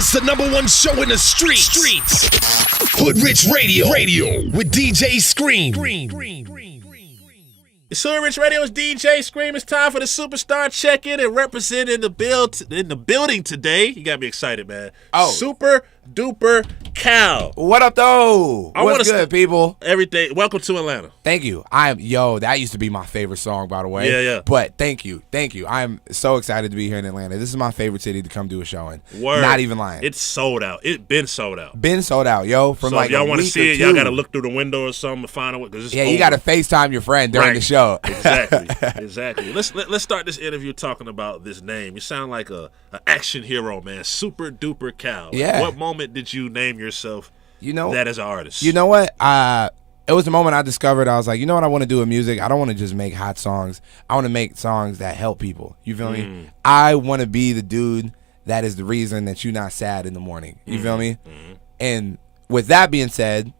It's the #1 show in the streets. Hood Rich Radio with DJ Scream. It's Hood Rich Radio's DJ Scream. It's time for the Superstar check-in and represent in the building today. You got me excited, man. Oh. Super Duper Kyle. What up, though? What's good, people? Everything. Welcome to Atlanta. Thank you. That used to be my favorite song, by the way. Yeah. But thank you. I'm so excited to be here in Atlanta. This is my favorite city to come do a show in. Word. Not even lying. It's sold out. It's been sold out. Yo. From so like if y'all want to see it, y'all got to look through the window or something to find out. Yeah, you got to FaceTime your friend during the show. Exactly. Let's start this interview talking about this name. You sound like an action hero, man. Super Duper Kyle. Yeah. What moment did you name yourself that as an artist? You know what? It was the moment I discovered I was like, you know what I want to do with music? I don't want to just make hot songs. I want to make songs that help people. You feel me? I want to be the dude that is the reason that you're not sad in the morning. You feel me? And with that being said,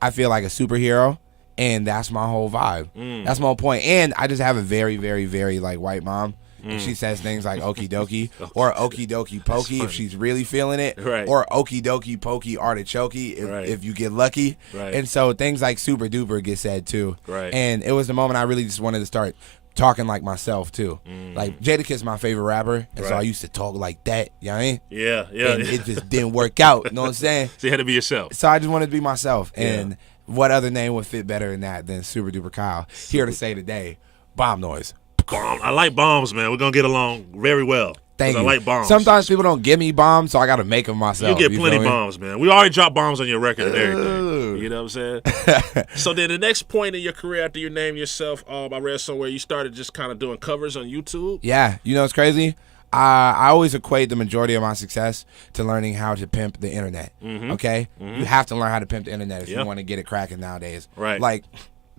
I feel like a superhero. And that's my whole vibe. That's my whole point. And I just have a very, very, very like white mom. And she says things like okie dokie or okie dokie pokey if she's really feeling it. Right. Or okie dokie pokey artichokey if you get lucky. Right. And so things like super duper get said too. Right. And it was the moment I really just wanted to start talking like myself too. Like Jadakiss my favorite rapper. And so I used to talk like that. You know what I mean? Yeah. And it just didn't work out. You know what I'm saying? So you had to be yourself. So I just wanted to be myself. And what other name would fit better than that than Super Duper Kyle? Here to say today, bomb noise. Bomb. I like bombs, man. We're going to get along very well. Thank you. I like bombs. Sometimes people don't give me bombs, so I got to make them myself. You get plenty feel me? bombs, man. We already dropped bombs on your record and everything. You know what I'm saying? So then the next point in your career after you named yourself, I read somewhere you started just kind of doing covers on YouTube. Yeah. You know what's crazy? I always equate the majority of my success to learning how to pimp the internet. Okay? You have to learn how to pimp the internet if you want to get it cracking nowadays. Right. Like,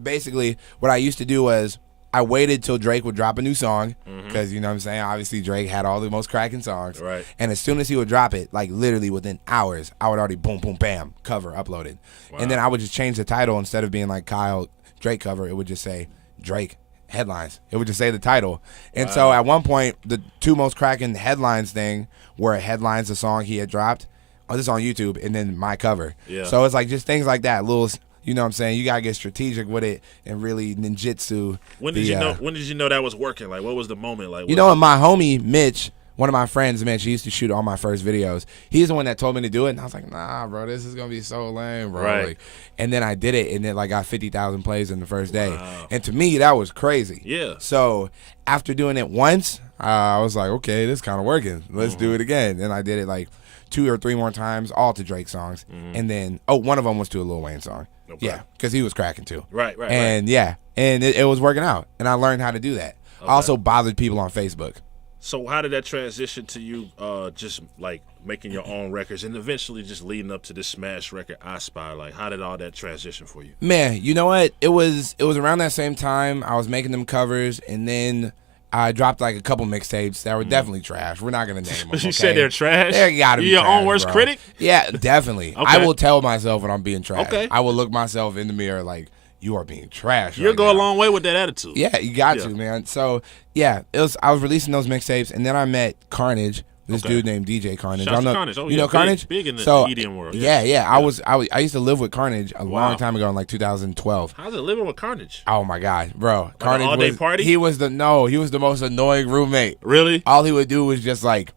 basically, what I used to do was I waited till Drake would drop a new song because, you know what I'm saying, obviously Drake had all the most cracking songs. Right. And as soon as he would drop it, like literally within hours, I would already boom, boom, bam, cover, uploaded. Wow. And then I would just change the title. Instead of being like Kyle Drake cover, it would just say Drake headlines. It would just say the title. And so at one point, the two most cracking headlines thing were headlines, the song he had dropped. Oh, this is on YouTube, and then my cover. Yeah. So it's like just things like that, little. You know what I'm saying? You gotta get strategic with it and really ninjutsu. When did you know? When did you know that was working? Like, what was the moment? Like, you know, what, my homie Mitch, one of my friends, Mitch, he used to shoot all my first videos. He's the one that told me to do it, and I was like, nah, bro, this is gonna be so lame, bro. Right. Like, and then I did it, and it like got 50,000 plays in the first day. And to me, that was crazy. Yeah. So after doing it once, I was like, okay, this kind of working. Let's do it again. And I did it like 2 or 3 more times, all to Drake songs, and then one of them was to a Lil Wayne song. Okay. Yeah, because he was cracking too. Right. And and it was working out, and I learned how to do that. Okay. I also bothered people on Facebook. So how did that transition to you just like making your own records and eventually just leading up to this smash record, iSpy? Like, how did all that transition for you? Man, you know what? It was around that same time I was making them covers, and then I dropped like a couple mixtapes that were definitely trash. We're not gonna name them. You said they're trash? They gotta be You're your trash, own worst bro. critic? Yeah, definitely. Okay. I will tell myself when I'm being trash. Okay. I will look myself in the mirror like, you are being trash. You'll go a long way with that attitude. Yeah, you got to, man. So yeah, I was releasing those mixtapes, and then I met Carnage. This dude named DJ Carnage. Shout out to Carnage. Oh, you know Carnage? Big in the EDM world. Yeah. I used to live with Carnage a long time ago in like 2012. How's it living with Carnage? Oh my God, bro. Like Carnage an all-day party? He was the most annoying roommate. Really? All he would do was just like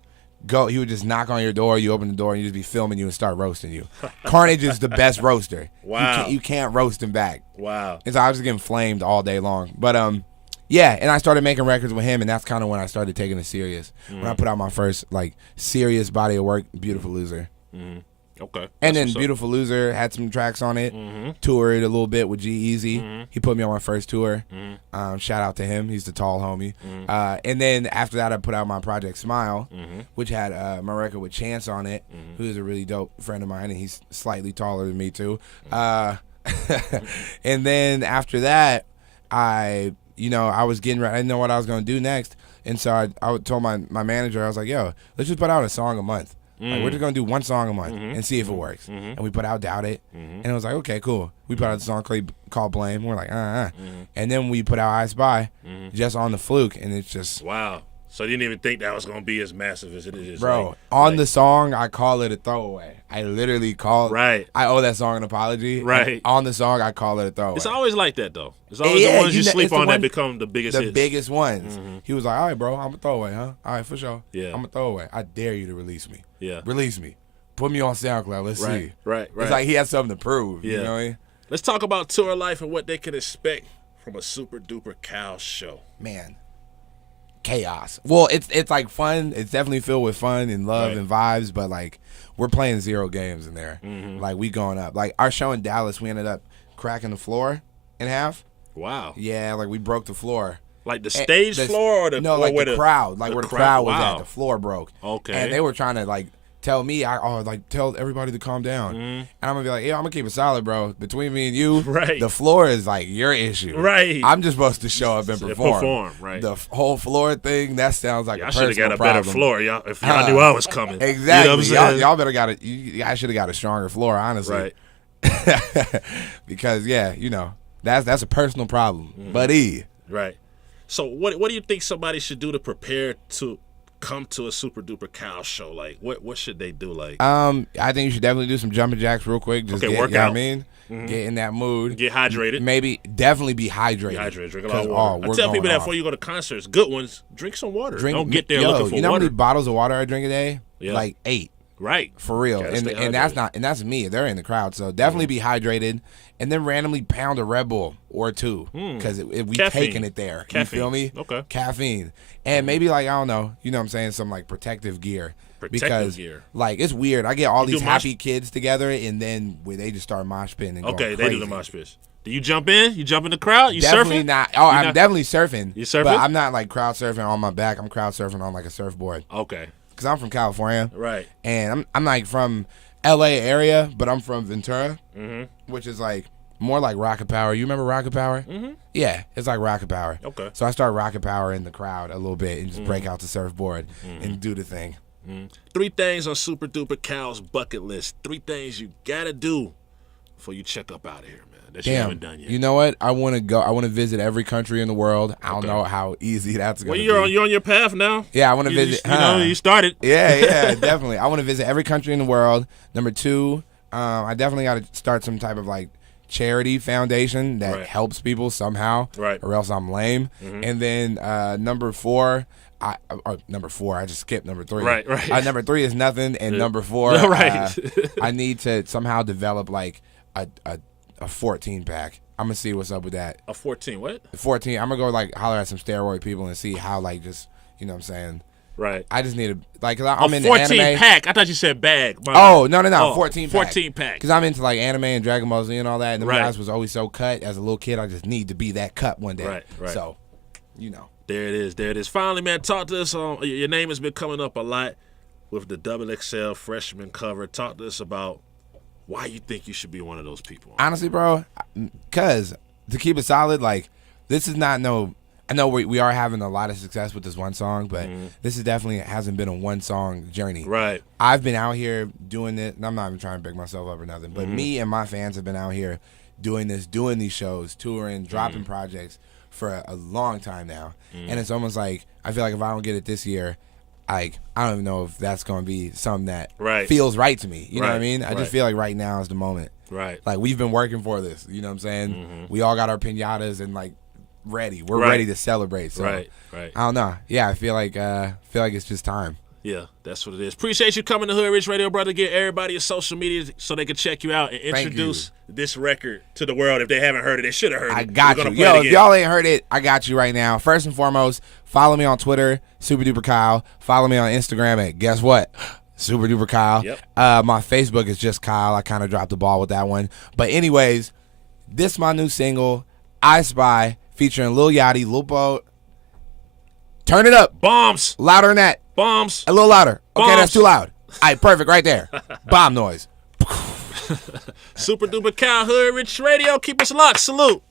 he would just knock on your door, you open the door, and he'd just be filming you and start roasting you. Carnage is the best roaster. Wow. You can't roast him back. Wow. And so I was getting flamed all day long. But yeah, and I started making records with him, and that's kind of when I started taking it serious. When I put out my first like serious body of work, Beautiful Loser. Okay. And then Beautiful Loser had some tracks on it. Toured a little bit with G-Eazy. He put me on my first tour. Shout out to him. He's the tall homie. And then after that, I put out my project Smile, which had my record with Chance on it, who's a really dope friend of mine, and he's slightly taller than me too. And then after that, I was getting ready. I didn't know what I was going to do next. And so I told my manager, I was like, yo, let's just put out a song a month. Like, we're just going to do one song a month and see if it works. And we put out Doubt It. And it was like, okay, cool. We put out a song called Blame. We're like, And then we put out iSpy just on the fluke. And it's just. Wow. So you didn't even think that was gonna be as massive as it is, Bro, like, on the song, I call it a throwaway. I literally call Right. I owe that song an apology. Right. And on the song, I call it a throwaway. It's always like that though. It's always Yeah, the ones you know, sleep it's the on that one- become the biggest the hits. biggest ones. He was like, all right, bro, I'm a throwaway, huh? All right, for sure. Yeah. I'm a throwaway. I dare you to release me. Yeah. Release me. Put me on SoundCloud. Let's Right, see. right. It's like he has something to prove. Yeah. You know what I mean? Let's talk about tour life and what they can expect from a Super Duper Kyle show. Man. Chaos. Well, it's like fun. It's definitely filled with fun and love Right. and vibes, but like we're playing 0 games in there. Mm-hmm. Like we going up. Like our show in Dallas, we ended up cracking the floor in half. Wow. Yeah, like we broke the floor. Like the stage The- floor or the no, or like where the crowd, like the where the crowd- crowd was wow. at. The floor broke. Okay. And they were trying to like tell me, tell everybody to calm down. And I'm gonna be like, yeah, I'm gonna keep it solid, bro. Between me and you, Right. the floor is like your issue. Right. I'm just supposed to show up and perform. Right. The whole floor thing, that sounds like I a should personal have got a better problem. floor, y'all. If y'all knew I was coming. Exactly. You know what I'm saying? Y'all better got it. I should have got a stronger floor, honestly. Right. Because yeah, you know, that's a personal problem. Buddy. Right. So what do you think somebody should do to prepare to come to a Super Duper Kyle show? Like what should they do? Like I think you should definitely do some jumping jacks real quick. Just Okay, get, work you know out. what I mean? Get in that mood. get hydrated. Maybe definitely be hydrated. Be hydrated. Drink a lot 'Cause, of water. I we're tell people going that off. before you go to concerts, good ones, drink some water. Don't get there yo, looking for you know how water. many bottles of water I drink a day? Yeah. Like 8. Right. For real. Gotta And stay that's hydrated. not and that's me. They're in the crowd. So definitely be hydrated and then randomly pound a Red Bull or 2. Because if we Caffeine. taking it there. Caffeine. You feel me? Okay. Caffeine. And maybe like, I don't know, you know what I'm saying, some like protective gear. Because gear. like it's weird. I get all You these do mosh- happy kids together and then when they just start mosh pitting and Okay, going they do crazy. the mosh pits. Do you jump in? You jump in the crowd? You Definitely surfing? not. Oh, I'm not- definitely surfing. You surfing? But I'm not like crowd surfing on my back. I'm crowd surfing on like a surfboard. Okay. Because I'm from California. Right. And I'm like from LA area, but I'm from Ventura, which is like more like Rocket Power. You remember Rocket Power? Mm-hmm. Yeah, it's like Rocket Power. Okay. So I start Rocket Power in the crowd a little bit and just break out the surfboard and do the thing. 3 things on Super Duper Kyle's bucket list. 3 things you gotta do before you check up out of here, man. That you Damn. haven't done yet. You know what? I want to go. I want to visit every country in the world. I don't Okay. know how easy that's Well, going to you're be. on your path now. Yeah, I want to You- visit. You know, you started. Yeah, definitely. I want to visit every country in the world. Number 2, I definitely got to start some type of like charity foundation that Right. helps people somehow, Right. or else I'm lame. And then number 4, I just skipped number 3. Right. Number 3 is nothing, and number 4, Right. I need to somehow develop like a 14 pack. I'm gonna see what's up with that. A 14, what? 14. I'm gonna go like holler at some steroid people and see how like just you know what I'm saying. Right. I just need to like 'cause I'm A into 14 anime. pack. I thought you said bag. My Oh bad. no, Oh, 14 pack. 14 pack. Because I'm into like anime and Dragon Ball Z and all that, and the Right. guys was always so cut as a little kid. I just need to be that cut one day. Right. So, you know, There it is. Finally, man, talk to us on your name has been coming up a lot with the XXL Freshman cover. Talk to us about why you think you should be one of those people. honestly, bro, because to keep it solid, like this is not no. I know we are having a lot of success with this one song, but this is definitely hasn't been a one song journey. Right. I've been out here doing it, and I'm not even trying to pick myself up or nothing, but me and my fans have been out here doing these shows, touring, dropping projects for a long time now. And it's almost like I feel like if I don't get it this year, like I don't even know if that's going to be something that Right. feels right to me. You know what I Right. mean? I Right. just feel like right now is the moment. Right. Like we've been working for this. You know what I'm saying? We all got our piñatas and like ready. We're Right. ready to celebrate. So Right. I don't know. Yeah, I feel like it's just time. Yeah, that's what it is. Appreciate you coming to Hood Rich Radio, brother. Get everybody your social media so they can check you out and Thank introduce this record to the world. If they haven't heard it, they should have heard it. I got We're you. gonna play Yo, it if again. y'all ain't heard it, I got you right now. First and foremost, follow me on Twitter, Super Duper Kyle. Follow me on Instagram at guess what? Super Duper Kyle. Yep. My Facebook is just Kyle. I kind of dropped the ball with that one. But anyways, this is my new single, iSpy, featuring Lil Yachty, Lil Boat. Turn it up. Bombs. Louder than that. Bombs. A little louder. Okay, Bombs. that's too loud. All right, perfect right there. Bomb noise. Super Duper Kyle, Hood Rich Radio. Keep us locked. Salute.